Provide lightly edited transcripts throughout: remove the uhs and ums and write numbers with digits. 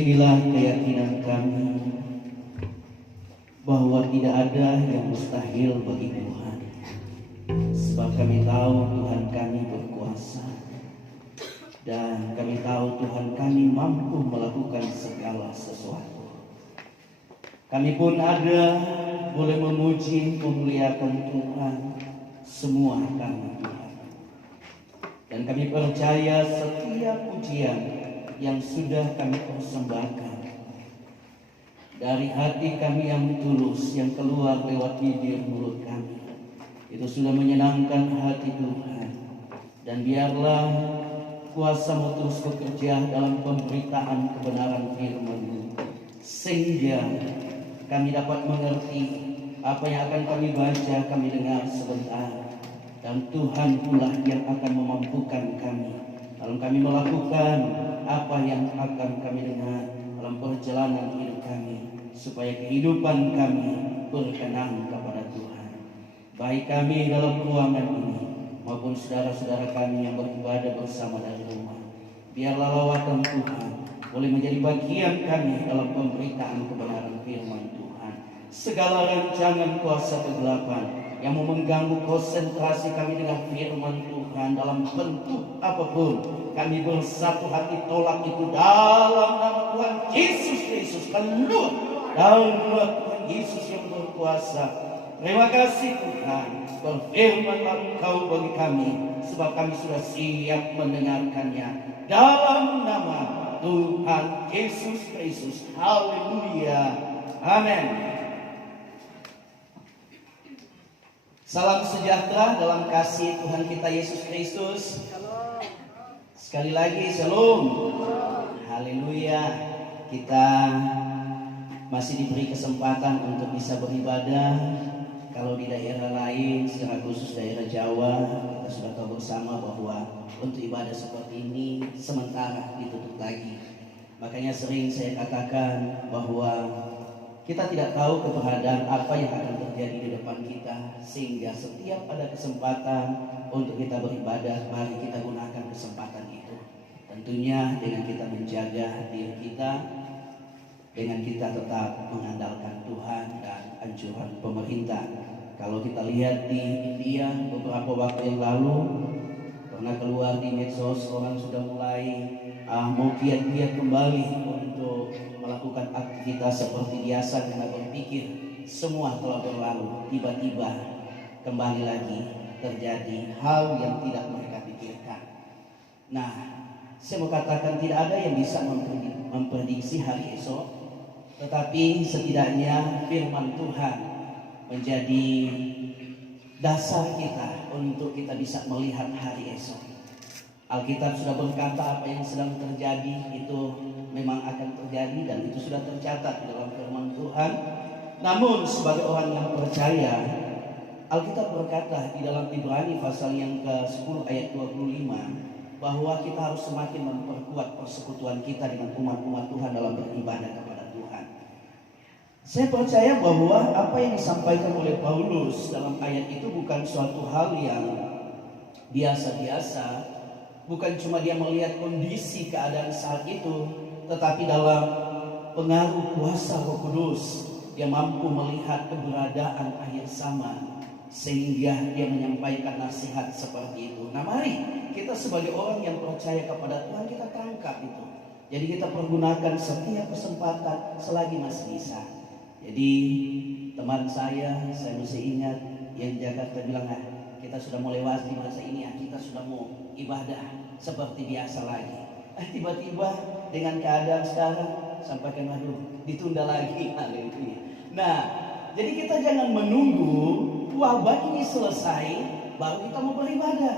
Inilah keyakinan kami bahwa tidak ada yang mustahil bagi Tuhan, sebab kami tahu Tuhan kami berkuasa dan kami tahu Tuhan kami mampu melakukan segala sesuatu. Kami pun ada boleh memuji, memuliakan Tuhan semua karena Tuhan. Dan kami percaya setiap pujian yang sudah kami persembahkan dari hati kami yang tulus, yang keluar lewat bibir mulut kami, itu sudah menyenangkan hati Tuhan. Dan biarlah kuasa-Mu terus bekerja dalam pemberitaan kebenaran firman-Mu, sehingga kami dapat mengerti apa yang akan kami baca, kami dengar sebentar. Dan Tuhan pula yang akan memampukan kami dalam kami melakukan apa yang akan kami dengar dalam perjalanan hidup kami, supaya kehidupan kami berkenan kepada Tuhan. Baik kami dalam ruangan ini maupun saudara-saudara kami yang beribadah bersama dari rumah, biarlah lawatan Tuhan boleh menjadi bagian kami dalam pemberitaan kebenaran firman Tuhan. Segala rancangan kuasa kegelapan yang mau mengganggu konsentrasi kami dengan firman Tuhan dalam bentuk apapun, kami bersatu hati tolak itu dalam nama Tuhan Yesus Kristus. Keluar dalam nama Tuhan Yesus yang berkuasa. Terima kasih Tuhan, berfirmanlah Engkau bagi kami, sebab kami sudah siap mendengarkannya dalam nama Tuhan Yesus Kristus. Haleluya, amin. Salam sejahtera dalam kasih Tuhan kita Yesus Kristus. Sekali lagi shalom. Haleluya. Kita masih diberi kesempatan untuk bisa beribadah. Kalau di daerah lain, secara khusus daerah Jawa, kita sudah tahu bersama bahwa untuk ibadah seperti ini sementara ditutup lagi. Makanya sering saya katakan bahwa kita tidak tahu keberadaan apa yang akan terjadi di depan kita, sehingga setiap ada kesempatan untuk kita beribadah, mari kita gunakan kesempatan itu. Tentunya dengan kita menjaga diri kita, dengan kita tetap mengandalkan Tuhan dan anjuran pemerintah. Kalau kita lihat di India beberapa waktu yang lalu, pernah keluar di medsos, orang sudah mulai mau giat-giat kembali untuk melakukan aktivitas seperti biasa, karena berpikir semua telah berlalu. Tiba-tiba kembali lagi terjadi hal yang tidak mereka pikirkan. Nah, saya mau katakan tidak ada yang bisa memprediksi hari esok, tetapi setidaknya firman Tuhan menjadi dasar kita untuk kita bisa melihat hari esok. Alkitab sudah berkata apa yang sedang terjadi itu memang akan terjadi, dan itu sudah tercatat di dalam firman Tuhan. Namun sebagai orang yang percaya, Alkitab berkata di dalam Ibrani pasal yang ke-10 ayat 25 bahwa kita harus semakin memperkuat persekutuan kita dengan umat-umat Tuhan dalam beribadah kepada Tuhan. Saya percaya bahwa apa yang disampaikan oleh Paulus dalam ayat itu bukan suatu hal yang biasa-biasa. Bukan cuma dia melihat kondisi keadaan saat itu, tetapi dalam pengaruh kuasa Roh Kudus, dia mampu melihat keberadaan akhir zaman, sehingga dia menyampaikan nasihat seperti itu. Nah, mari kita sebagai orang yang percaya kepada Tuhan, kita tangkap itu. Jadi kita pergunakan setiap kesempatan selagi masih bisa. Jadi teman saya mesti ingat yang di Jakarta bilang, kita sudah mau lewati masa ini, kita sudah mau ibadah seperti biasa lagi. Tiba-tiba dengan keadaan sekarang sampaikan, ditunda lagi. Haleluya. Nah, jadi kita jangan menunggu wabah ini selesai baru kita mau beribadah.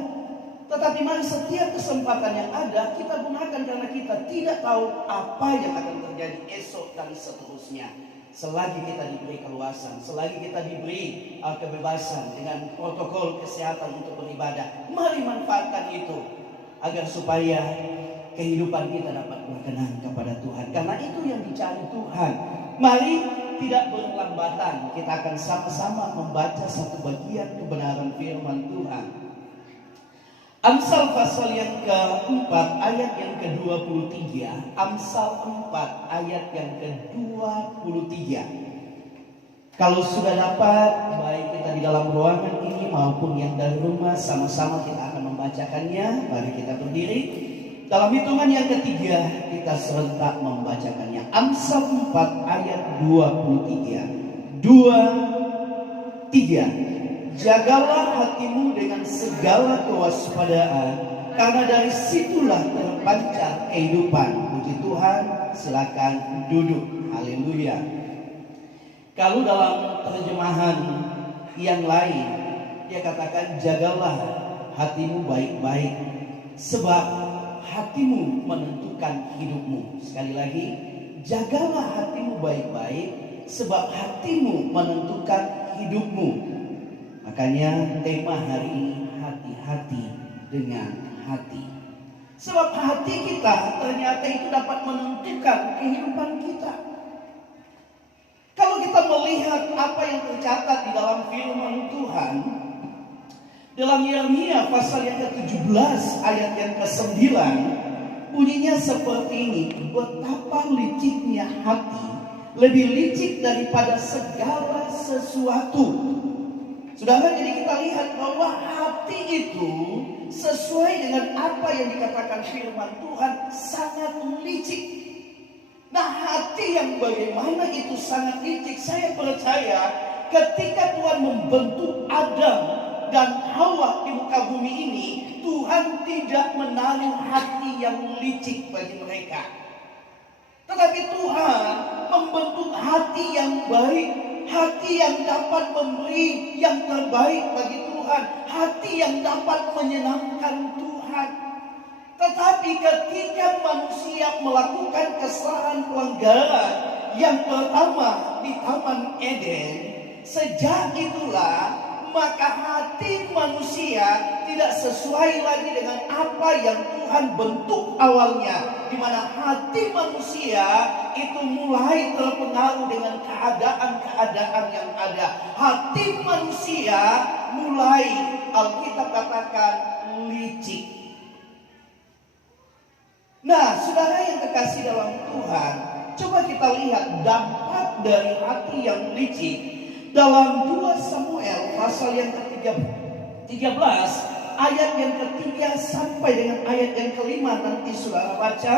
Tetapi mari setiap kesempatan yang ada kita gunakan, karena kita tidak tahu apa yang akan terjadi esok dan seterusnya. Selagi kita diberi keluasan, selagi kita diberi kebebasan dengan protokol kesehatan untuk beribadah, mari manfaatkan itu agar supaya kehidupan kita dapat berkenan kepada Tuhan. Karena itu yang dicari Tuhan. Mari tidak berlambatan, kita akan sama-sama membaca satu bagian kebenaran firman Tuhan. Amsal pasal yang keempat ayat yang ke-23. Amsal 4 ayat yang ke-23. Kalau sudah dapat, baik kita di dalam ruangan ini maupun yang dari rumah, sama-sama kita akan membacakannya. Mari kita berdiri. Dalam hitungan yang ketiga kita serentak membacakannya. Amsal 4 ayat 23. 2, 3. Jagalah hatimu dengan segala kewaspadaan, karena dari situlah terpancar kehidupan. Puji Tuhan, silakan duduk. Haleluya. Kalau dalam terjemahan yang lain, dia katakan jagalah hatimu baik-baik, sebab hatimu menentukan hidupmu. Sekali lagi, jagalah hatimu baik-baik, sebab hatimu menentukan hidupmu. Makanya tema hari ini, hati-hati dengan hati. Sebab hati kita ternyata itu dapat menentukan kehidupan kita. Kalau kita melihat apa yang tercatat di dalam firman Tuhan, dalam Yeremia pasal yang ke-17 ayat yang ke-9, bunyinya seperti ini. Betapa liciknya hati, lebih licik daripada segala sesuatu. Saudara, jadi kita lihat bahwa hati itu sesuai dengan apa yang dikatakan firman Tuhan, sangat licik. Nah, hati yang bagaimana itu sangat licik, saya percaya ketika Tuhan membentuk Adam dan Hawa di muka bumi ini, Tuhan tidak menaruh hati yang licik bagi mereka. Tetapi Tuhan membentuk hati yang baik, hati yang dapat memberi yang terbaik bagi Tuhan, hati yang dapat menyenangkan Tuhan. Tetapi ketika manusia melakukan kesalahan pelanggaran yang pertama di Taman Eden, sejak itulah maka hati manusia tidak sesuai lagi dengan apa yang Tuhan bentuk awalnya, di mana hati manusia itu mulai terpengaruh dengan keadaan-keadaan yang ada. Hati manusia mulai, Alkitab katakan, licik. Nah, saudara yang kekasih dalam Tuhan, coba kita lihat dampak dari hati yang licik dalam 2 Samuel pasal yang ke-13 ayat yang ke-3 sampai dengan ayat yang ke-5. Nanti saudara baca.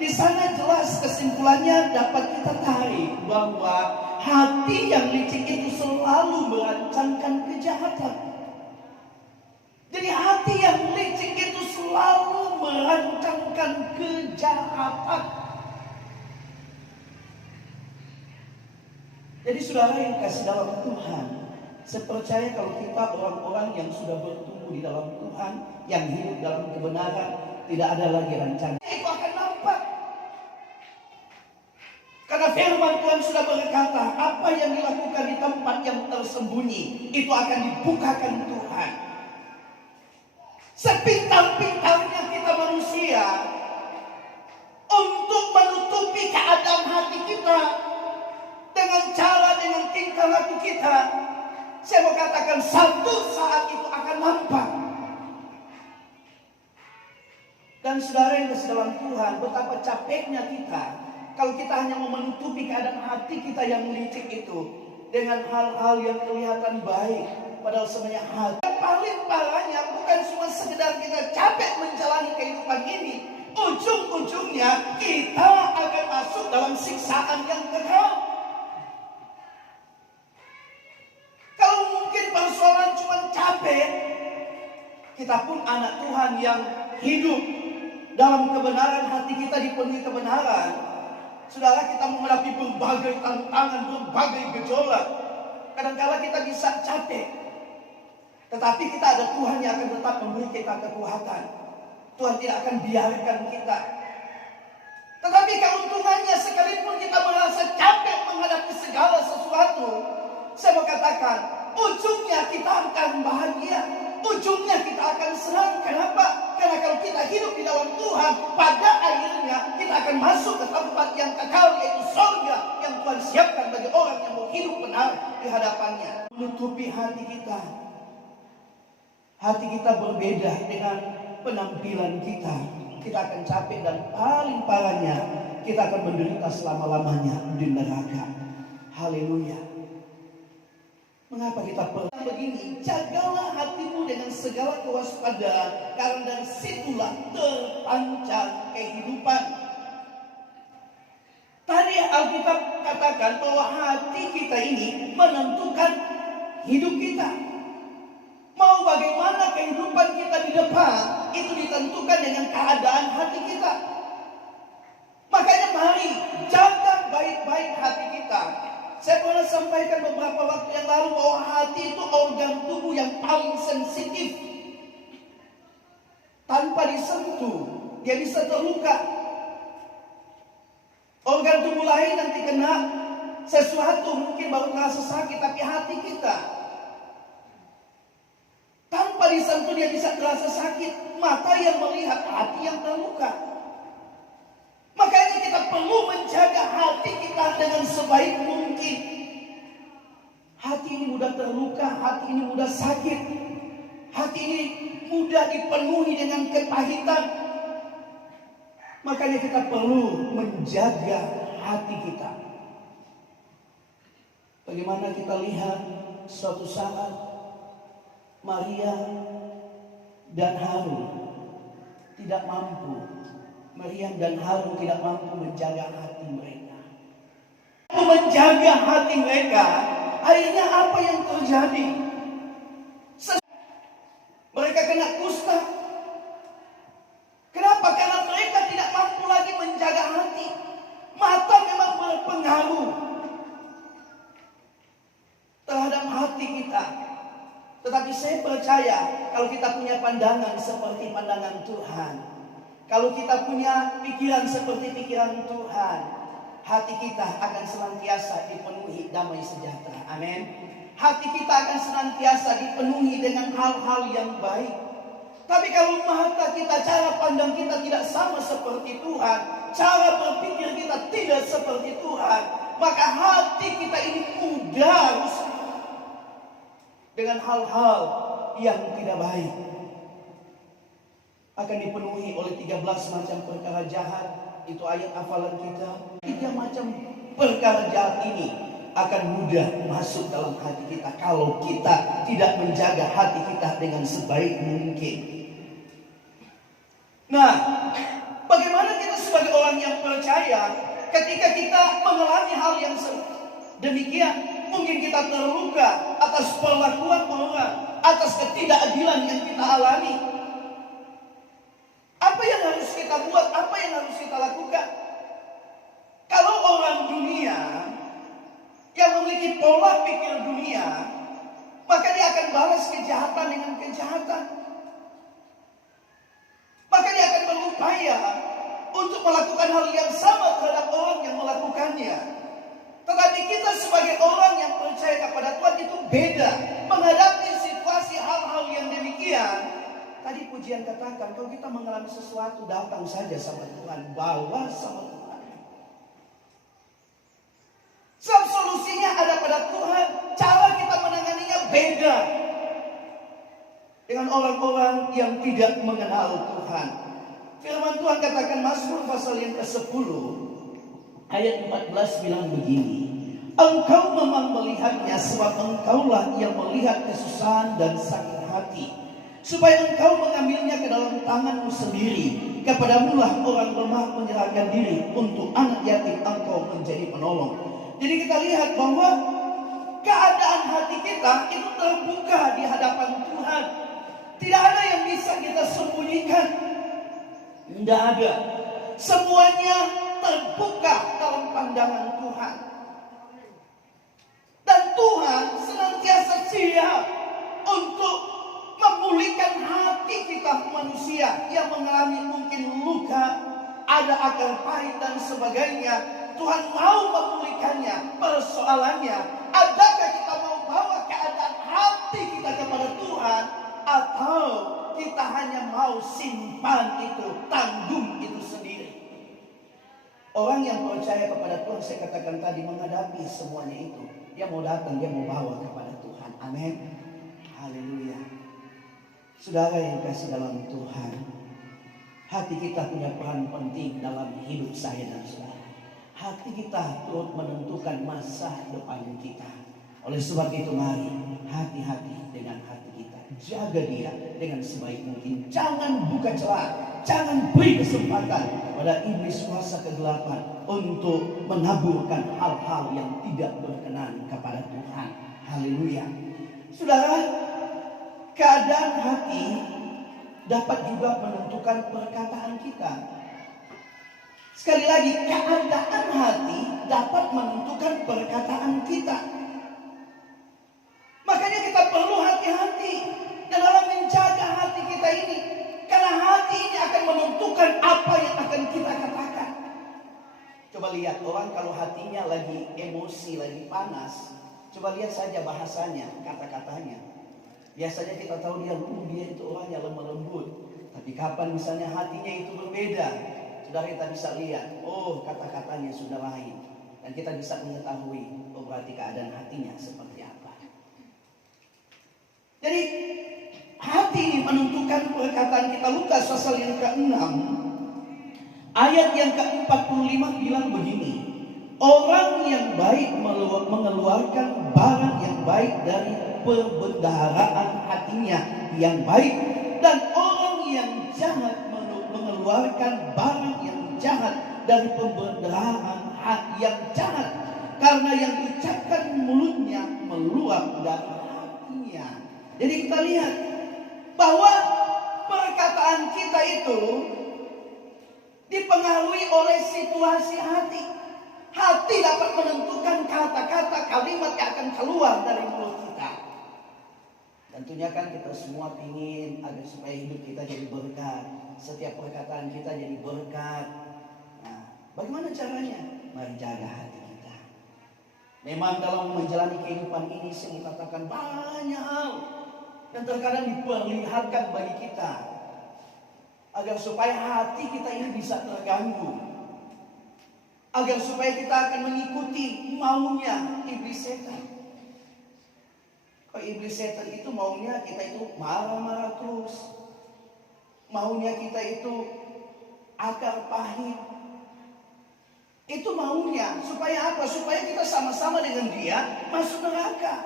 Di sana jelas kesimpulannya dapat kita tarik bahwa hati yang licik itu selalu merancangkan kejahatan. Jadi hati yang licik itu selalu merancangkan kejahatan. Jadi saudara yang kasih dalam Tuhan, saya percaya kalau kita orang-orang yang sudah bertumbuh di dalam Tuhan, yang hidup dalam kebenaran, tidak ada lagi rancangan. Itu akan nampak. Karena firman Tuhan sudah berkata, apa yang dilakukan di tempat yang tersembunyi, itu akan dibukakan Tuhan. Sepintar-pintarnya kita manusia untuk menutupi keadaan hati kita dengan cara, dengan tingkah laku kita, saya mau katakan satu saat itu akan nampak. Dan saudara yang kasih dalam Tuhan, betapa capeknya kita kalau kita hanya mau menutupi keadaan hati kita yang licik itu dengan hal-hal yang kelihatan baik, padahal sebenarnya hati. Yang paling parahnya bukan cuma sekedar kita capek menjalani kehidupan ini, ujung-ujungnya kita akan masuk dalam siksaan yang kekal. Kalau mungkin persoalan cuma capek, kita pun anak Tuhan yang hidup dalam kebenaran, hati kita dipenuhi kebenaran. Saudara, kita menghadapi berbagai tantangan, berbagai gejolak. Kadang-kala kita bisa capek, tetapi kita ada Tuhan yang akan tetap memberi kita kekuatan. Tuhan tidak akan biarkan kita. Tetapi keuntungannya, sekalipun kita merasa capek menghadapi segala sesuatu, saya mau katakan, ujungnya kita akan bahagia. Ujungnya kita akan senang. Kenapa? Karena kalau kita hidup di dalam Tuhan, pada akhirnya kita akan masuk ke tempat yang kekal, yaitu surga yang Tuhan siapkan bagi orang yang mau hidup benar di hadapannya. Menutupi hati kita. Hati kita berbeda dengan penampilan kita. Kita akan capek dan paling parahnya kita akan menderita selama-lamanya di neraka. Haleluya. Mengapa kita perlu begini? Jagalah hatimu dengan segala kewaspadaan, karena dari situlah terpancar kehidupan. Tadi Alkitab katakan bahwa hati kita ini menentukan hidup kita. Mau bagaimana kehidupan kita di depan, itu ditentukan dengan keadaan hati kita. Makanya mari jaga baik-baik hati kita. Saya pernah sampaikan beberapa waktu yang lalu bahwa hati itu organ tubuh yang paling sensitif. Tanpa disentuh, dia bisa terluka. Organ tubuh lain nanti kena sesuatu mungkin baru terasa sakit, tapi hati kita tanpa disentuh dia bisa terasa sakit. Mata yang melihat, hati yang terluka. Makanya kita perlu menjaga hati kita dengan sebaik mungkin. Hati ini mudah terluka, hati ini mudah sakit, hati ini mudah dipenuhi dengan kepahitan. Makanya kita perlu menjaga hati kita. Bagaimana kita lihat suatu saat Maria dan Harun tidak mampu. Maria dan Harun tidak mampu menjaga hati mereka. Menjaga hati mereka, akhirnya apa yang terjadi? Mereka kena kusta. Kenapa? Karena mereka tidak mampu lagi menjaga hati. Mata memang berpengaruh terhadap hati kita. Tetapi saya percaya kalau kita punya pandangan seperti pandangan Tuhan, kalau kita punya pikiran seperti pikiran Tuhan, hati kita akan senantiasa dipenuhi damai sejahtera. Amin. Hati kita akan senantiasa dipenuhi dengan hal-hal yang baik. Tapi kalau mata kita, cara pandang kita tidak sama seperti Tuhan, cara berpikir kita tidak seperti Tuhan, maka hati kita ini mudah rusak dengan hal-hal yang tidak baik. Akan dipenuhi oleh 13 macam perkara jahat. Itu ayat hafalan kita. 3 macam perkara jahat ini akan mudah masuk dalam hati kita kalau kita tidak menjaga hati kita dengan sebaik mungkin. Nah, bagaimana kita sebagai orang yang percaya ketika kita mengalami hal yang demikian? Mungkin kita terluka atas perlakuan orang, atas ketidakadilan yang kita alami. Apa yang harus kita buat? Apa yang harus kita lakukan? Kalau orang dunia yang memiliki pola pikir dunia, maka dia akan balas kejahatan dengan kejahatan. Maka dia akan berupaya untuk melakukan hal yang sama terhadap orang yang melakukannya. Tetapi kita sebagai orang yang percaya kepada Tuhan itu beda. Menghadapi situasi hal-hal yang demikian, tadi pujian katakan, kalau kita mengalami sesuatu, datang saja sama Tuhan, bawa sama Tuhan. Sebab solusinya ada pada Tuhan. Cara kita menanganinya beda dengan orang-orang yang tidak mengenal Tuhan. Firman Tuhan katakan Mazmur pasal yang ke-10 ayat 14 bilang begini. Engkau memang melihatnya, sebab engkaulah yang melihat kesusahan dan sakit hati, supaya engkau mengambilnya ke dalam tanganmu sendiri. Kepadamulah orang lemah menyerahkan diri, untuk anak yatim engkau menjadi penolong. Jadi kita lihat bahwa keadaan hati kita itu terbuka di hadapan Tuhan. Tidak ada yang bisa kita sembunyikan. Tidak ada. Semuanya terbuka dalam pandangan Tuhan. Dan Tuhan senantiasa siap untuk memulihkan hati kita manusia yang mengalami mungkin luka, ada akar pahit dan sebagainya. Tuhan mau memulihkannya. Persoalannya, adakah kita mau bawa keadaan hati kita kepada Tuhan, atau kita hanya mau simpan itu, tanggung itu sendiri? Orang yang percaya kepada Tuhan, saya katakan tadi, menghadapi semuanya itu, dia mau datang, dia mau bawa kepada Tuhan. Amin. Haleluya. Saudara yang kasih dalam Tuhan, hati kita punya peran penting dalam hidup saya dan saudara. Hati kita turut menentukan masa depan kita. Oleh sebab itu mari hati-hati dengan hati kita. Jaga dia dengan sebaik mungkin. Jangan buka celah, jangan beri kesempatan pada iblis kuasa kegelapan untuk menaburkan hal-hal yang tidak berkenan kepada Tuhan. Haleluya. Saudara, keadaan hati dapat juga menentukan perkataan kita. Sekali lagi, keadaan hati dapat menentukan perkataan kita. Makanya kita perlu hati-hati dalam menjaga hati kita ini. Karena hati ini akan menentukan apa yang akan kita katakan. Coba lihat orang kalau hatinya lagi emosi, lagi panas. Coba lihat saja bahasanya, kata-katanya. Biasanya kita tahu dia itu orangnya lemah lembut. Tapi kapan misalnya hatinya itu berbeda, saudara kita bisa lihat, oh kata-katanya sudah lain. Dan kita bisa mengetahui, oh berarti keadaan hatinya seperti apa. Jadi hati ini menentukan perkataan kita. Lukas pasal yang ke-6 ayat yang ke-45 bilang begini. Orang yang baik mengeluarkan barang yang baik dari perbendaharaan hatinya yang baik, dan orang yang jahat mengeluarkan barang yang jahat dari perbendaharaan yang jahat, karena yang diucapkan mulutnya meluap dari hatinya. Jadi kita lihat bahwa perkataan kita itu dipengaruhi oleh situasi hati. Hati dapat menentukan kata-kata, kalimat yang akan keluar dari mulut kita. Tentunya kan kita semua ingin agar supaya hidup kita jadi berkat. Setiap perkataan kita jadi berkat. Nah, bagaimana caranya? Mari jaga hati kita. Memang dalam menjalani kehidupan ini saya mengatakan banyak hal dan terkadang diperlihatkan bagi kita agar supaya hati kita ini bisa terganggu. Agar supaya kita akan mengikuti maunya iblis setan. Kalau iblis setan itu maunya kita itu marah-marah terus. Maunya kita itu akar pahit. Itu maunya. Supaya apa? Supaya kita sama-sama dengan dia masuk neraka.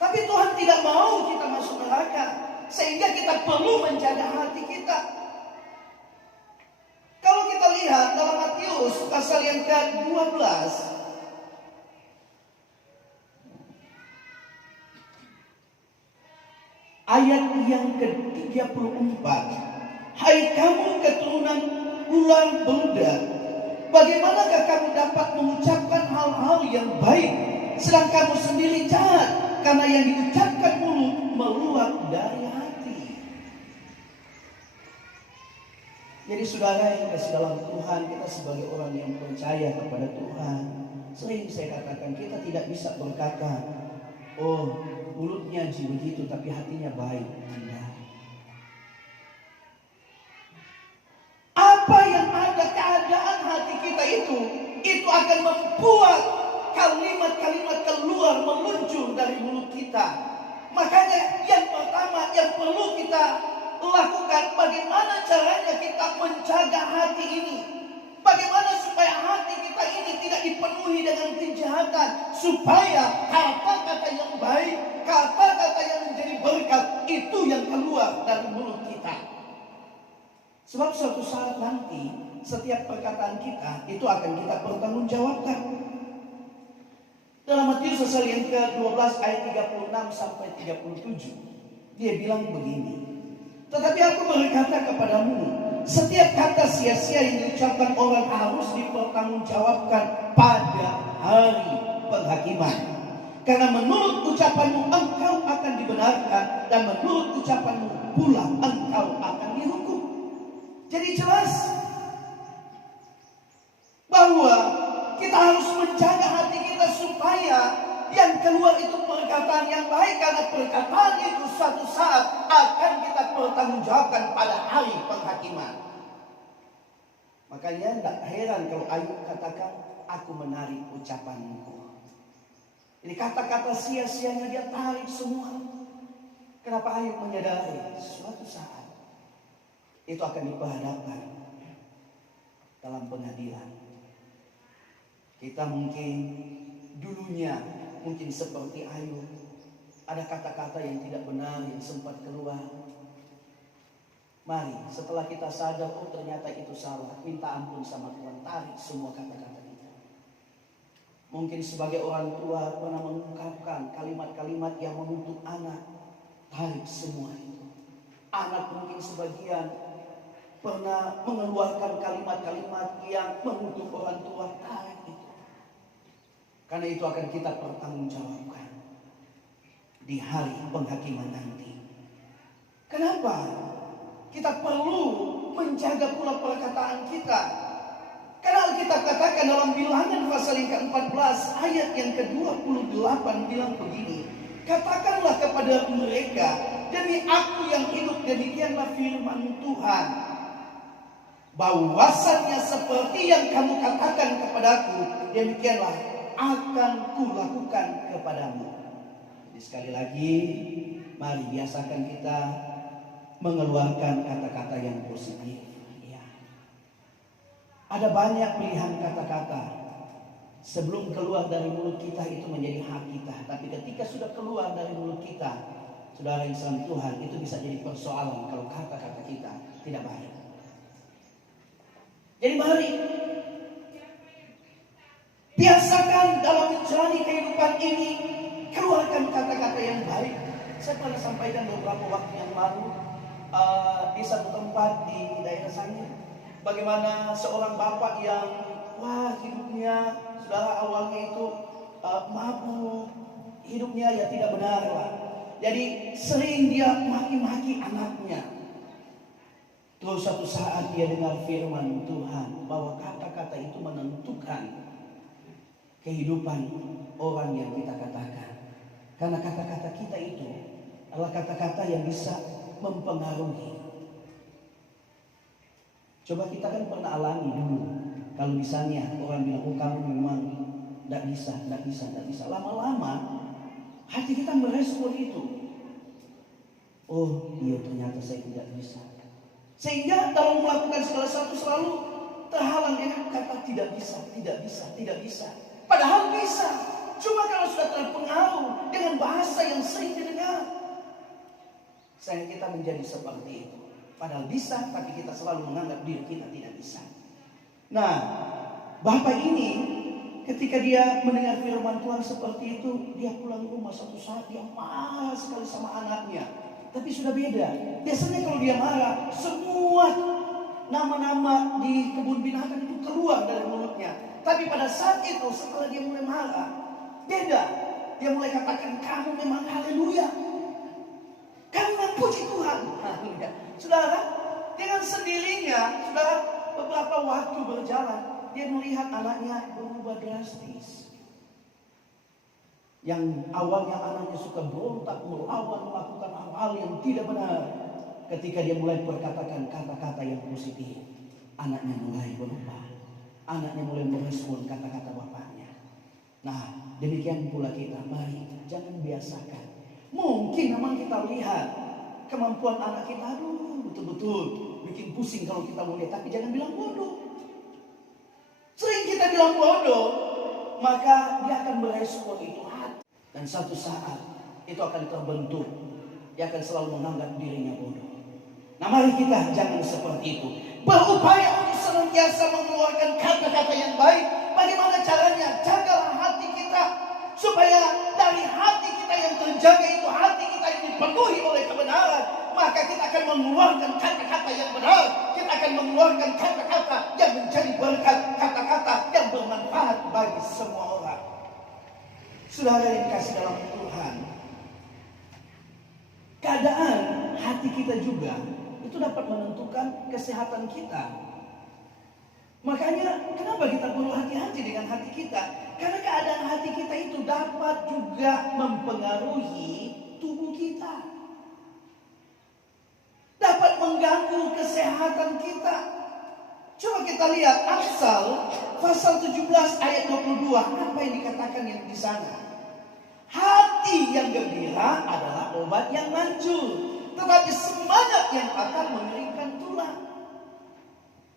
Tapi Tuhan tidak mau kita masuk neraka. Sehingga kita perlu menjaga hati kita. Kalau kita lihat dalam Matius pasal yang ke-12 ayat yang ke-34, hai kamu keturunan ular beluda, bagaimanakah kamu dapat mengucapkan hal-hal yang baik sedang kamu sendiri jahat, karena yang diucapkan mulut meluap dari hati. Jadi saudara yang kasih dalam Tuhan, kita sebagai orang yang percaya kepada Tuhan, sering saya katakan kita tidak bisa berkata, oh mulutnya begitu tapi hatinya baik. Tidak. Apa yang ada keadaan hati kita itu akan membuat kalimat-kalimat keluar meluncur dari mulut kita. Makanya yang pertama yang perlu kita lakukan, bagaimana caranya kita menjaga hati ini. Bagaimana supaya hati kita ini tidak dipenuhi dengan kejahatan, supaya kata-kata yang baik, kata-kata yang menjadi berkat itu yang keluar dari mulut kita. Sebab suatu saat nanti setiap perkataan kita itu akan kita pertanggungjawabkan. Dalam Matius pasal yang ke-12 ayat 36 sampai 37 dia bilang begini. Tetapi aku berkata kepadamu, setiap kata sia-sia yang diucapkan orang harus dipertanggungjawabkan pada hari penghakiman. Karena menurut ucapanmu engkau akan dibenarkan, dan menurut ucapanmu pula engkau akan dihukum. Jadi jelas bahwa kita harus menjaga hati kita supaya yang keluar itu perkataan yang baik, karena perkataan itu suatu saat akan kita pertanggungjawabkan pada hari penghakiman. Makanya tidak heran kalau Ayub katakan, aku menarik ucapanmu. Ini kata-kata sia-sianya dia tarik semua. Kenapa Ayub menyadari suatu saat itu akan diperhadapkan dalam pengadilan. Kita mungkin dulunya mungkin seperti Ayub, ada kata-kata yang tidak benar yang sempat keluar. Mari setelah kita sadar, oh ternyata itu salah, minta ampun sama Tuhan, tarik semua kata-kata kita. Mungkin sebagai orang tua pernah mengungkapkan kalimat-kalimat yang mengutuk anak, tarik semua itu. Anak mungkin sebagian pernah mengeluarkan kalimat-kalimat yang mengutuk orang tua, tarik itu. Karena itu akan kita pertanggungjawabkan di hari penghakiman nanti. Kenapa? Kita perlu menjaga pula perkataan kita. Karena kita katakan dalam Bilangan pasal yang ke-14 ayat yang ke-28 bilang begini. Katakanlah kepada mereka, demi aku yang hidup, demikianlah firman Tuhan, bahwasannya seperti yang kamu katakan kepadaku, demikianlah akan kulakukan kepadamu. Jadi sekali lagi, mari biasakan kita mengeluarkan kata-kata yang positif. Ya. Ada banyak pilihan kata-kata. Sebelum keluar dari mulut kita itu menjadi hak kita. Tapi ketika sudah keluar dari mulut kita, saudara yang salam Tuhan, itu bisa jadi persoalan kalau kata-kata kita tidak baik. Jadi mari biasakan dalam menjalani kehidupan ini, keluarkan kata-kata yang baik. Saya pernah sampaikan beberapa waktu yang lalu di satu tempat di daerah sana, bagaimana seorang bapak yang hidupnya, saudara, awalnya itu mabuk, hidupnya ya tidak benar lah. Jadi sering dia maki-maki anaknya. Terus suatu saat dia dengar firman Tuhan bahwa kata-kata itu menentukan kehidupan orang yang kita katakan. Karena kata-kata kita itu adalah kata-kata yang bisa mempengaruhi. Coba kita kan pernah alami dulu. Kalau misalnya orang bilang, oh kamu memang tidak bisa. Lama-lama hati kita merespon itu. Oh iya, ternyata saya tidak bisa. Sehingga dalam melakukan segala sesuatu selalu terhalang dengan kata tidak bisa. Padahal bisa. Cuma kalau sudah terpengaruh dengan bahasa yang sering didengar, sayang kita menjadi seperti itu. Padahal bisa, tapi kita selalu menganggap diri kita tidak bisa. Nah, bapak ini ketika dia mendengar firman Tuhan seperti itu, dia pulang rumah suatu saat dia marah sekali sama anaknya. Tapi sudah beda. Biasanya kalau dia marah, semua nama-nama di kebun binatang itu keluar dari mulutnya. Tapi pada saat itu setelah dia mulai marah, beda. Dia mulai katakan, kamu memang haleluya, karena puji Tuhan. Haleluya. Saudara, dengan sendirinya, saudara, beberapa waktu berjalan, dia melihat anaknya berubah drastis. Yang awalnya anaknya suka berontak, melawan, melakukan hal-hal yang tidak benar, ketika dia mulai berkatakan kata-kata yang positif, anaknya mulai berubah. Anaknya mulai merespon kata-kata bapaknya. Nah, demikian pula kita, mari jangan biasakan. Mungkin memang kita lihat kemampuan anak kita, aduh betul-betul bikin pusing kalau kita mau lihat, tapi jangan bilang bodoh. Sering kita bilang bodoh, maka dia akan merespon itu hati. Dan satu saat itu akan terbentuk, dia akan selalu menganggap dirinya bodoh. Nah, mari kita jangan seperti itu. Berupaya untuk senantiasa mengeluarkan kata-kata yang baik. Bagaimana caranya? Jagalah hati kita, supaya dari hati kita yang terjaga itu, hati kita yang dipenuhi oleh kebenaran, maka kita akan mengeluarkan kata-kata yang benar. Kita akan mengeluarkan kata-kata yang menjadi berkat, kata-kata yang bermanfaat bagi semua orang. Saudara yang dikasih dalam Tuhan, keadaan hati kita juga itu dapat menentukan kesehatan kita. Makanya kenapa kita perlu hati-hati dengan hati kita? Karena keadaan hati kita itu dapat juga mempengaruhi tubuh kita, dapat mengganggu kesehatan kita. Coba kita lihat Amsal pasal 17 ayat 22. Apa yang dikatakan yang di sana? Hati Hati yang gembira adalah obat yang manjur, tetapi semangat yang akan mengeringkan tulang.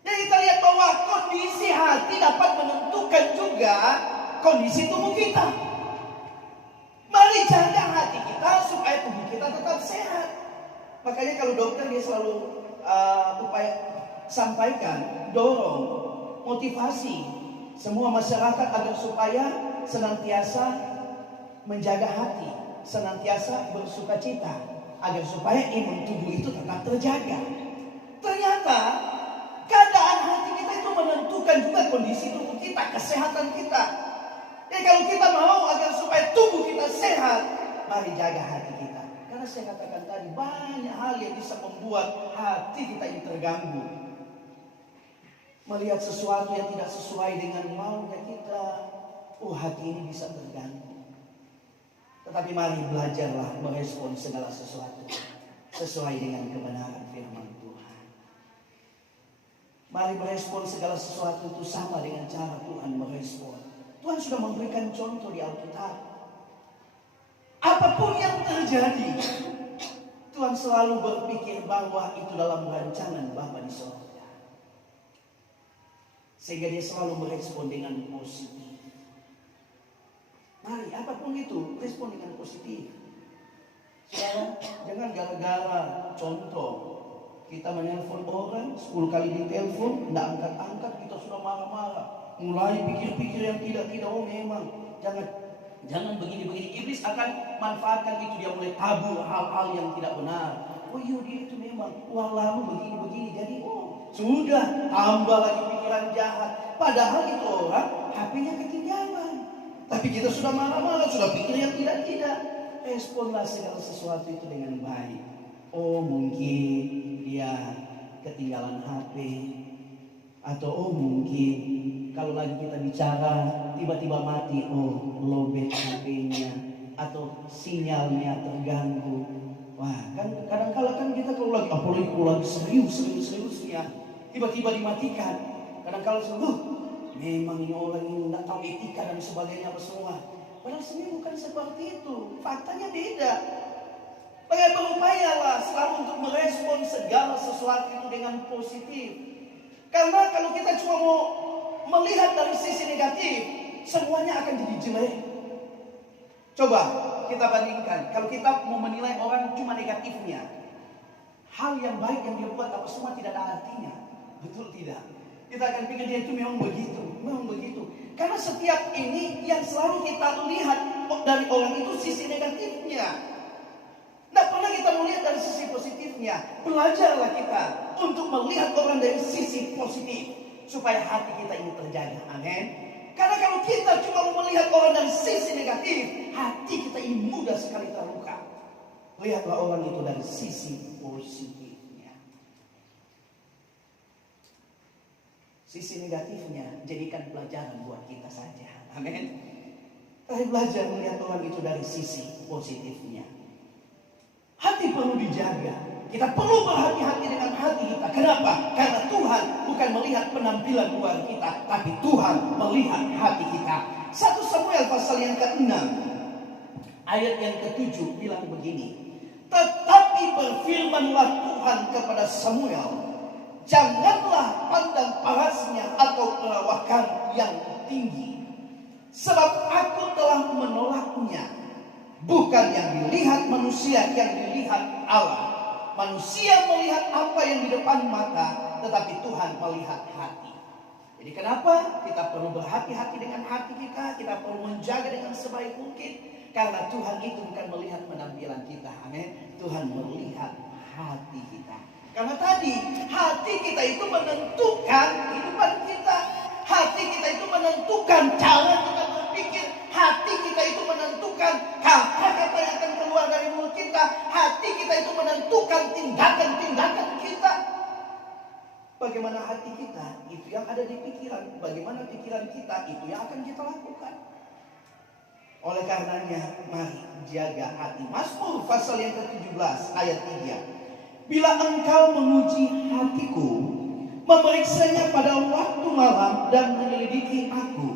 Jadi kita lihat bahwa kondisi hati dapat menentukan juga kondisi tubuh kita. Mari jaga hati kita supaya tubuh kita tetap sehat. Makanya kalau dokter dia selalu upaya sampaikan, dorong, motivasi semua masyarakat agar supaya senantiasa menjaga hati, senantiasa bersukacita, agar supaya imun tubuh itu tetap terjaga. Ternyata keadaan hati kita itu menentukan juga kondisi tubuh kita, kesehatan kita. Jadi kalau kita mau agar supaya tubuh kita sehat, mari jaga hati kita. Karena saya katakan tadi, banyak hal yang bisa membuat hati kita ini terganggu. Melihat sesuatu yang tidak sesuai dengan maunya kita, hati ini bisa terganggu. Tetapi mari belajarlah merespon segala sesuatu sesuai dengan kebenaran firman Tuhan. Mari merespon segala sesuatu itu sama dengan cara Tuhan merespon. Tuhan sudah memberikan contoh di Alkitab. Apapun yang terjadi, Tuhan selalu berpikir bahwa itu dalam rancangan Bapa di sorga. Sehingga dia selalu merespon dengan positif. Mari apapun itu, respon dengan positif. Jangan gara-gara contoh kita menelpon orang 10 kali ditelepon, tidak angkat-angkat, kita sudah marah-marah. Mulai pikir-pikir yang tidak-tidak, memang jangan begini-begini. Iblis akan manfaatkan itu, dia mulai tabur hal-hal yang tidak benar. Dia itu memang lalu begini-begini, jadi sudah tambah lagi pikiran jahat. Padahal itu orang HP-nya ketinggalan. Tapi kita sudah marah-marah, sudah pikir yang tidak-tidak. Responlah segala sesuatu itu dengan baik. Mungkin dia ketinggalan HP. Atau mungkin kalau lagi kita bicara tiba-tiba mati, lowbat HP-nya. Atau sinyalnya terganggu. Kan kadang-kala kan kita kalau lagi serius-seriusnya tiba-tiba dimatikan. Kadang-kala memang ini orang ini tidak tahu etika dan sebagainya apa semua. Padahal sebenarnya bukan seperti itu. Faktanya beda. Maka berupayalah selalu untuk merespon segala sesuatu itu dengan positif. Karena kalau kita cuma mau melihat dari sisi negatif, semuanya akan jadi jelek. Coba kita bandingkan. Kalau kita mau menilai orang cuma negatifnya, hal yang baik yang dia buat apa semua tidak ada artinya. Betul tidak? Kita akan pikir dia itu memang begitu. Karena setiap ini yang selalu kita lihat dari orang itu sisi negatifnya. Tidak pernah kita melihat dari sisi positifnya. Belajarlah kita untuk melihat orang dari sisi positif, supaya hati kita ini terjaga. Amin. Karena kalau kita cuma mau melihat orang dari sisi negatif, hati kita ini mudah sekali terluka. Lihatlah orang itu dari sisi positifnya. Sisi negatifnya jadikan pelajaran buat kita saja. Amin. Kita belajar melihat orang itu dari sisi positifnya. Hati perlu dijaga. Kita perlu berhati-hati dengan hati kita. Kenapa? Karena Tuhan bukan melihat penampilan luar kita, tapi Tuhan melihat hati kita. 1 Samuel pasal yang ke-6 ayat yang ke-7 bilang begini. Tetapi berfirmanlah Tuhan kepada Samuel, janganlah pandang parasnya atau perawakan yang tinggi, sebab aku telah menolaknya. Bukan yang dilihat manusia, yang dilihat Allah. Manusia melihat apa yang di depan mata, tetapi Tuhan melihat hati. Jadi kenapa kita perlu berhati-hati dengan hati kita? Kita perlu menjaga dengan sebaik mungkin. Karena Tuhan itu bukan melihat penampilan kita. Amin. Tuhan melihat hati kita. Karena tadi hati kita itu menentukan kehidupan kita. Hati kita itu menentukan cara kita berpikir. Hati kita itu menentukan kata-kata yang akan keluar dari mulut kita. Hati kita itu menentukan tindakan-tindakan kita. Bagaimana hati kita, itu yang ada di pikiran. Bagaimana pikiran kita, itu yang akan kita lakukan. Oleh karenanya, mari jaga hati. Mazmur pasal yang ke-17 ayat 3. Bila engkau menguji hatiku, memeriksanya pada waktu malam dan menyelidiki aku,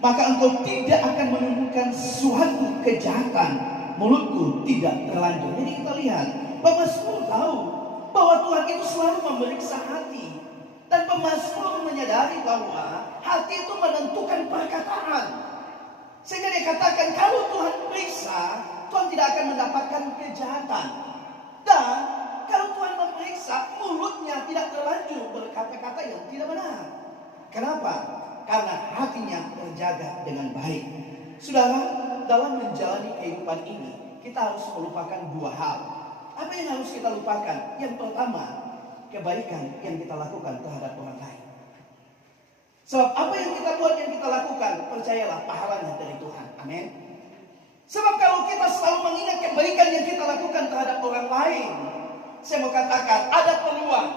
maka engkau tidak akan menemukan suatu kejahatan mulutku tidak terlanjur. Jadi kita lihat, pemazmur tahu bahwa Tuhan itu selalu memeriksa hati. Dan pemazmur menyadari bahwa hati itu menentukan perkataan. Sehingga dia katakan, kalau Tuhan periksa, Tuhan tidak akan mendapatkan kejahatan. Dan kalau Tuhan memeriksa, mulutnya tidak terlanjur berkata-kata yang tidak benar. Kenapa? Karena hatinya terjaga dengan baik. Saudara, dalam menjalani kehidupan ini, kita harus melupakan dua hal. Apa yang harus kita lupakan? Yang pertama, kebaikan yang kita lakukan terhadap orang lain. Sebab apa yang kita buat, yang kita lakukan, percayalah pahalanya dari Tuhan. Amin. Sebab kalau kita selalu mengingat kebaikan yang kita lakukan terhadap orang lain, saya mau katakan ada peluang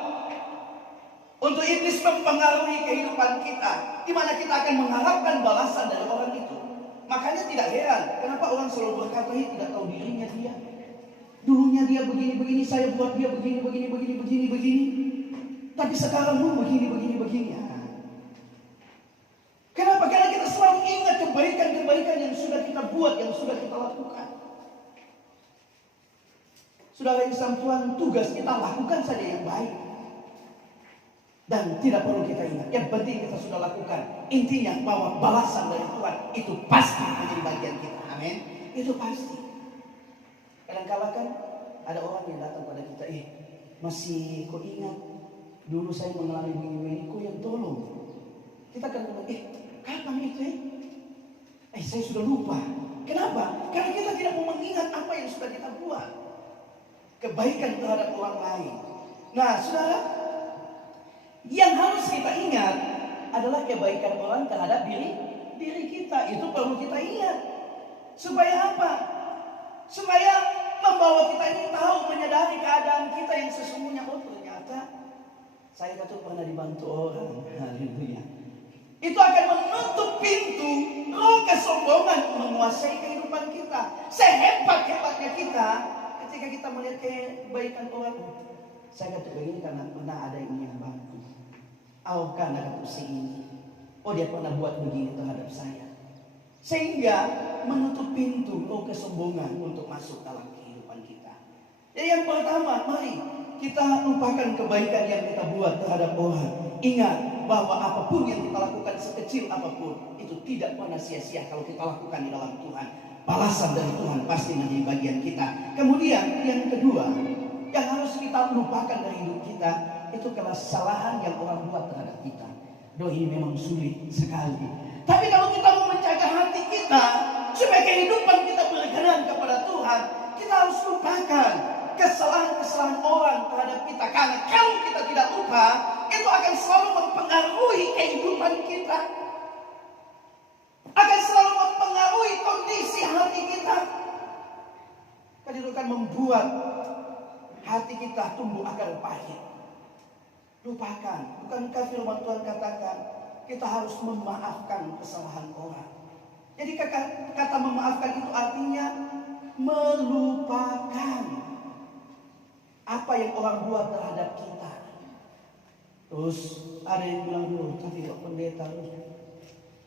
untuk iblis mempengaruhi kehidupan kita, di mana kita akan mengharapkan balasan dari orang itu. Makanya tidak heran kenapa orang selalu berkata, tidak tahu dirinya dia. Dulunya dia begini-begini, saya buat dia begini. Tapi sekarang begini. Kenapa? Karena kita selalu ingat kebaikan-kebaikan yang sudah kita buat, yang sudah kita lakukan. Saudara yang disayang Tuhan, tugas kita lakukan saja yang baik. Dan tidak perlu kita ingat, yang penting kita sudah lakukan. Intinya bahwa balasan dari Tuhan itu pasti menjadi bagian kita. Amin. Itu pasti. Kadang-kala kan ada orang yang datang pada kita, masih kau ingat dulu saya mengalami begini-begini, kau yang tolong. Kita akan bilang, kapan itu? Saya sudah lupa. Kenapa? Karena kita tidak mau mengingat apa yang sudah kita buat. Kebaikan terhadap orang lain. Nah, saudara, yang harus kita ingat adalah kebaikan orang terhadap diri kita. Itu perlu kita ingat. Supaya apa? Supaya membawa kita ini tahu, menyadari keadaan kita yang sesungguhnya. Oh, ternyata saya pernah dibantu orang. Haleluya. Itu akan menutup pintu roh kesombongan menguasai kehidupan kita. Sehebat-hebatnya kita, ketika kita melihat kebaikan orang, saya kata begini karena pernah ada yang bantu. Oh, karena si ini. Oh, dia pernah buat begini terhadap saya. Sehingga menutup pintu roh kesombongan untuk masuk dalam kehidupan kita. Jadi yang pertama, mari kita lupakan kebaikan yang kita buat terhadap orang. Ingat bahwa apapun yang kita lakukan, sekecil apapun, itu tidak pernah sia-sia kalau kita lakukan di dalam Tuhan. Balasan dari Tuhan pasti menjadi bagian kita. Kemudian yang kedua, yang harus kita lupakan dari hidup kita, itu kesalahan yang orang buat terhadap kita. Ini memang sulit sekali. Tapi kalau kita mau menjaga hati kita, supaya kehidupan kita berkenan kepada Tuhan, kita harus lupakan kesalahan-kesalahan orang terhadap kita. Karena kalau kita tidak lupa, itu akan selalu mempengaruhi kehidupan kita. Akan selalu mempengaruhi kondisi hati kita. Dan itu akan membuat hati kita tumbuh akar pahit. Lupakan. Bukankah firman Tuhan katakan kita harus memaafkan kesalahan orang. Jadi kata memaafkan itu artinya melupakan apa yang orang buat terhadap kita. Terus ada yang bilang dulu, tapi Pak Pendeta,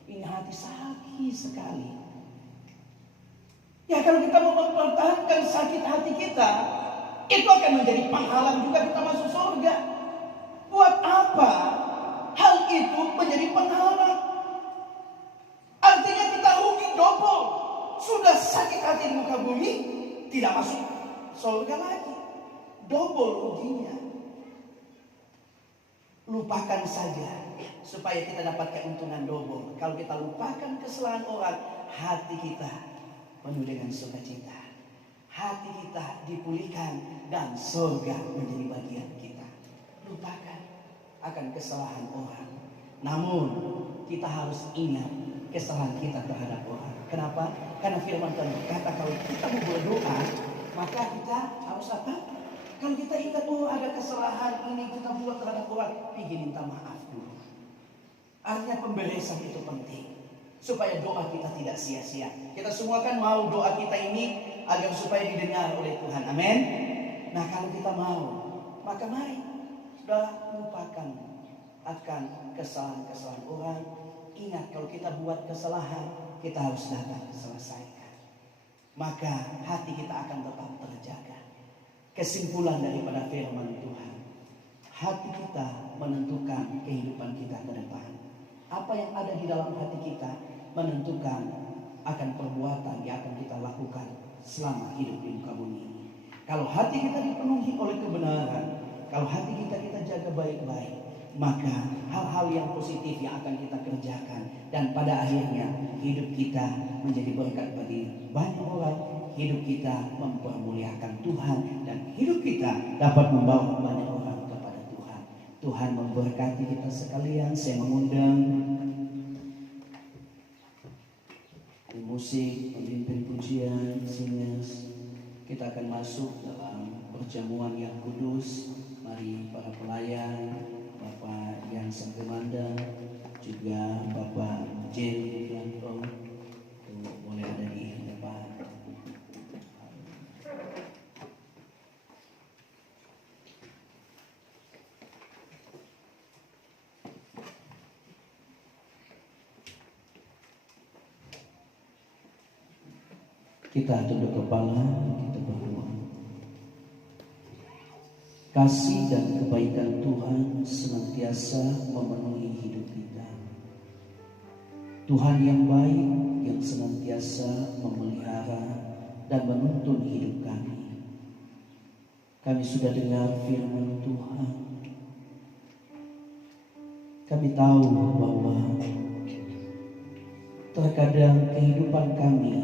ini hati sakit sekali. Ya kalau kita mau mempertahankan sakit hati kita, itu akan menjadi penghalang juga kita masuk surga. Buat apa hal itu menjadi penghalang? Artinya kita rugi double. Sudah sakit hati di muka bumi, tidak masuk surga lagi. Double ruginya. Lupakan saja supaya kita dapat keuntungan double. Kalau kita lupakan kesalahan orang, hati kita penuh dengan sukacita. Hati kita dipulihkan dan surga menjadi bagian kita. Lupakan akan kesalahan orang. Namun kita harus ingat kesalahan kita terhadap orang. Kenapa? Karena firman Tuhan berkata kalau kita mau berdoa, maka kita harus apa? Kalau kita ingat, ada kesalahan ini kita buat terhadap orang, pergi minta maaf dulu. Artinya pemberesan itu penting. Supaya doa kita tidak sia-sia. Kita semua kan mau doa kita ini agar supaya didengar oleh Tuhan. Amin. Nah kalau kita mau, maka mari sudah lupakan akan kesalahan-kesalahan orang. Ingat kalau kita buat kesalahan, kita harus datang selesaikan. maka hati kita akan tetap terjaga. Kesimpulan daripada firman Tuhan, hati kita menentukan kehidupan kita ke depan. Apa yang ada di dalam hati kita menentukan akan perbuatan yang akan kita lakukan selama hidup di muka bumi ini. Kalau hati kita dipenuhi oleh kebenaran, kalau hati kita jaga baik-baik, maka hal-hal yang positif yang akan kita kerjakan, dan pada akhirnya hidup kita menjadi berkat bagi banyak orang. Hidup kita mempermuliakan Tuhan, dan hidup kita dapat membawa banyak orang kepada Tuhan. Tuhan memberkati kita sekalian. Saya mengundang musik, pemimpin pujian, singers. Kita akan masuk dalam perjamuan yang kudus. Mari para pelayan, Bapak yang Sang Komandan, juga Bapak Jen Wiranto boleh ada di depan. Kita tunduk kepala, kita berdoa. Kasih dan kebaikan Tuhan senantiasa memenuhi hidup kita. Tuhan yang baik yang senantiasa memelihara dan menuntun hidup kami. Kami sudah dengar firman Tuhan. Kami tahu bahwa terkadang kehidupan kami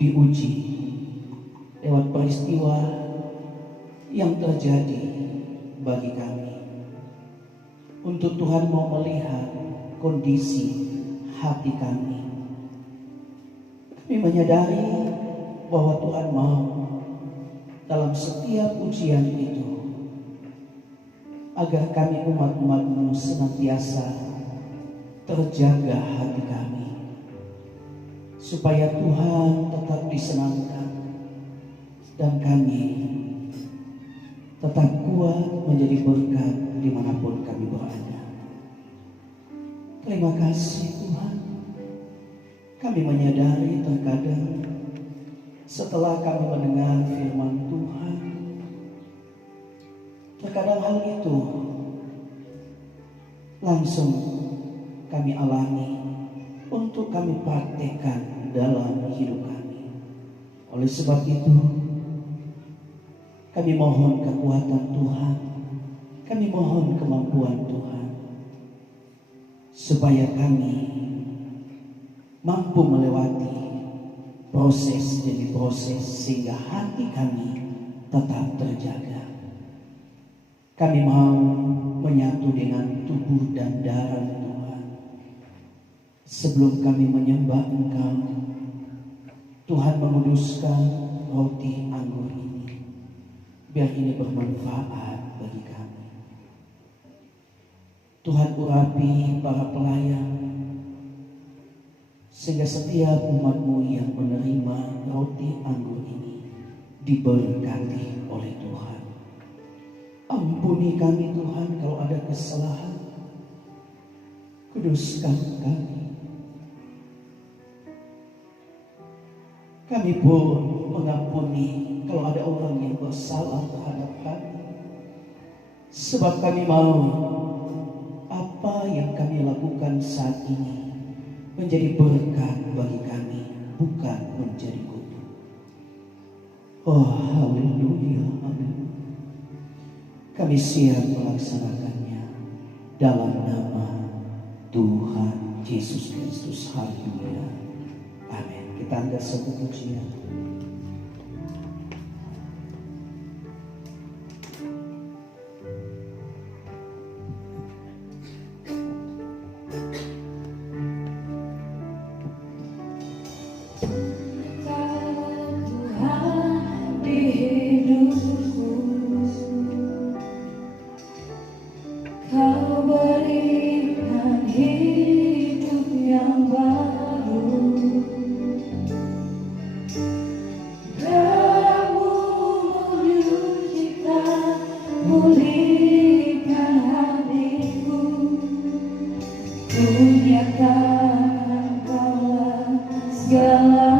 diuji lewat peristiwa yang terjadi bagi kami. Untuk Tuhan mau melihat kondisi hati kami. Kami menyadari bahwa Tuhan mau dalam setiap ujian itu agar kami umat-umat-Mu senantiasa terjaga hati kami, supaya Tuhan tetap disenangkan dan kami tetap kuat menjadi berkat dimanapun kami berada. Terima kasih Tuhan. Kami menyadari terkadang setelah kami mendengar firman Tuhan, terkadang hal itu langsung kami alami untuk kami praktekkan dalam hidup kami. Oleh sebab itu, kami mohon kekuatan Tuhan, kami mohon kemampuan Tuhan, supaya kami mampu melewati proses demi proses sehingga hati kami tetap terjaga. Kami mau menyatu dengan tubuh dan darah Tuhan. Sebelum kami menyembah Engkau, Tuhan menguduskan roti anggur ini. Biar ini bermanfaat bagi kami. Tuhan urapi para pelayan, sehingga setiap umat-Mu yang menerima roti anggur ini diberkati oleh Tuhan. Ampuni kami Tuhan kalau ada kesalahan. Kuduskan kami. Kami pun mengampuni kalau ada orang yang bersalah terhadap kami. Sebab kami mau apa yang kami lakukan saat ini menjadi berkat bagi kami, bukan menjadi kutuk. Oh haleluya, amin. Kami siap melaksanakannya dalam nama Tuhan Yesus Kristus. Haleluya, amin. Kita angkat satu pujian. Punya tangan kau segala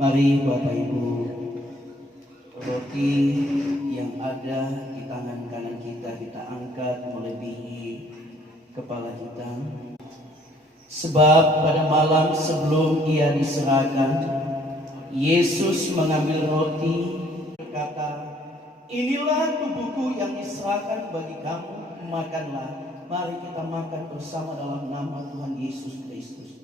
Mari Bapak Ibu, roti yang ada di tangan kanan kita angkat melebihi kepala kita. Sebab pada malam sebelum ia diserahkan, Yesus mengambil roti, berkata, "Inilah tubuhku yang diserahkan bagi kamu, makanlah. Mari kita makan bersama dalam nama Tuhan Yesus Kristus."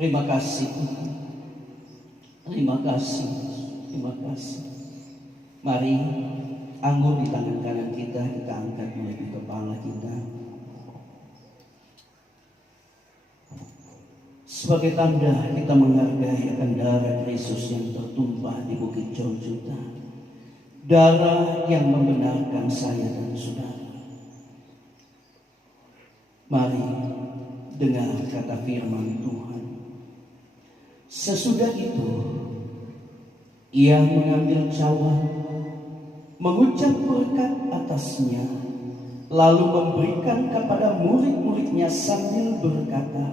Terima kasih, terima kasih, terima kasih. Mari anggur di tangan kanan kita angkat menuju kepala kita. Sebagai tanda kita menghargai akan darah Kristus yang tertumpah di Bukit Golgota. Darah yang membenarkan saya dan saudara. Mari dengar kata firman Tuhan. Sesudah itu, ia mengambil cawan, mengucap berkat atasnya, lalu memberikan kepada murid-muridnya sambil berkata,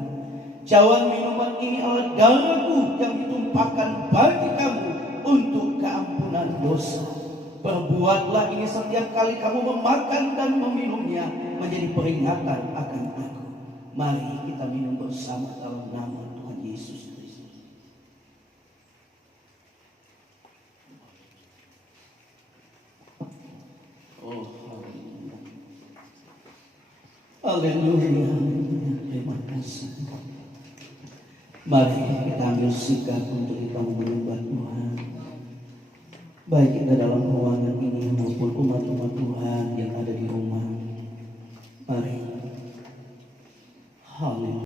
"Cawan minuman ini adalah darahku yang ditumpahkan bagi kamu untuk keampunan dosa. Perbuatlah ini setiap kali kamu memakan dan meminumnya menjadi peringatan akan aku." Mari kita minum bersama dalam nama Tuhan Yesus. Haleluya, terima kasih. Mari kita ambil sikap untuk kita menyembah Tuhan. Baik kita dalam ruangan ini maupun umat-umat Tuhan yang ada di rumah. Mari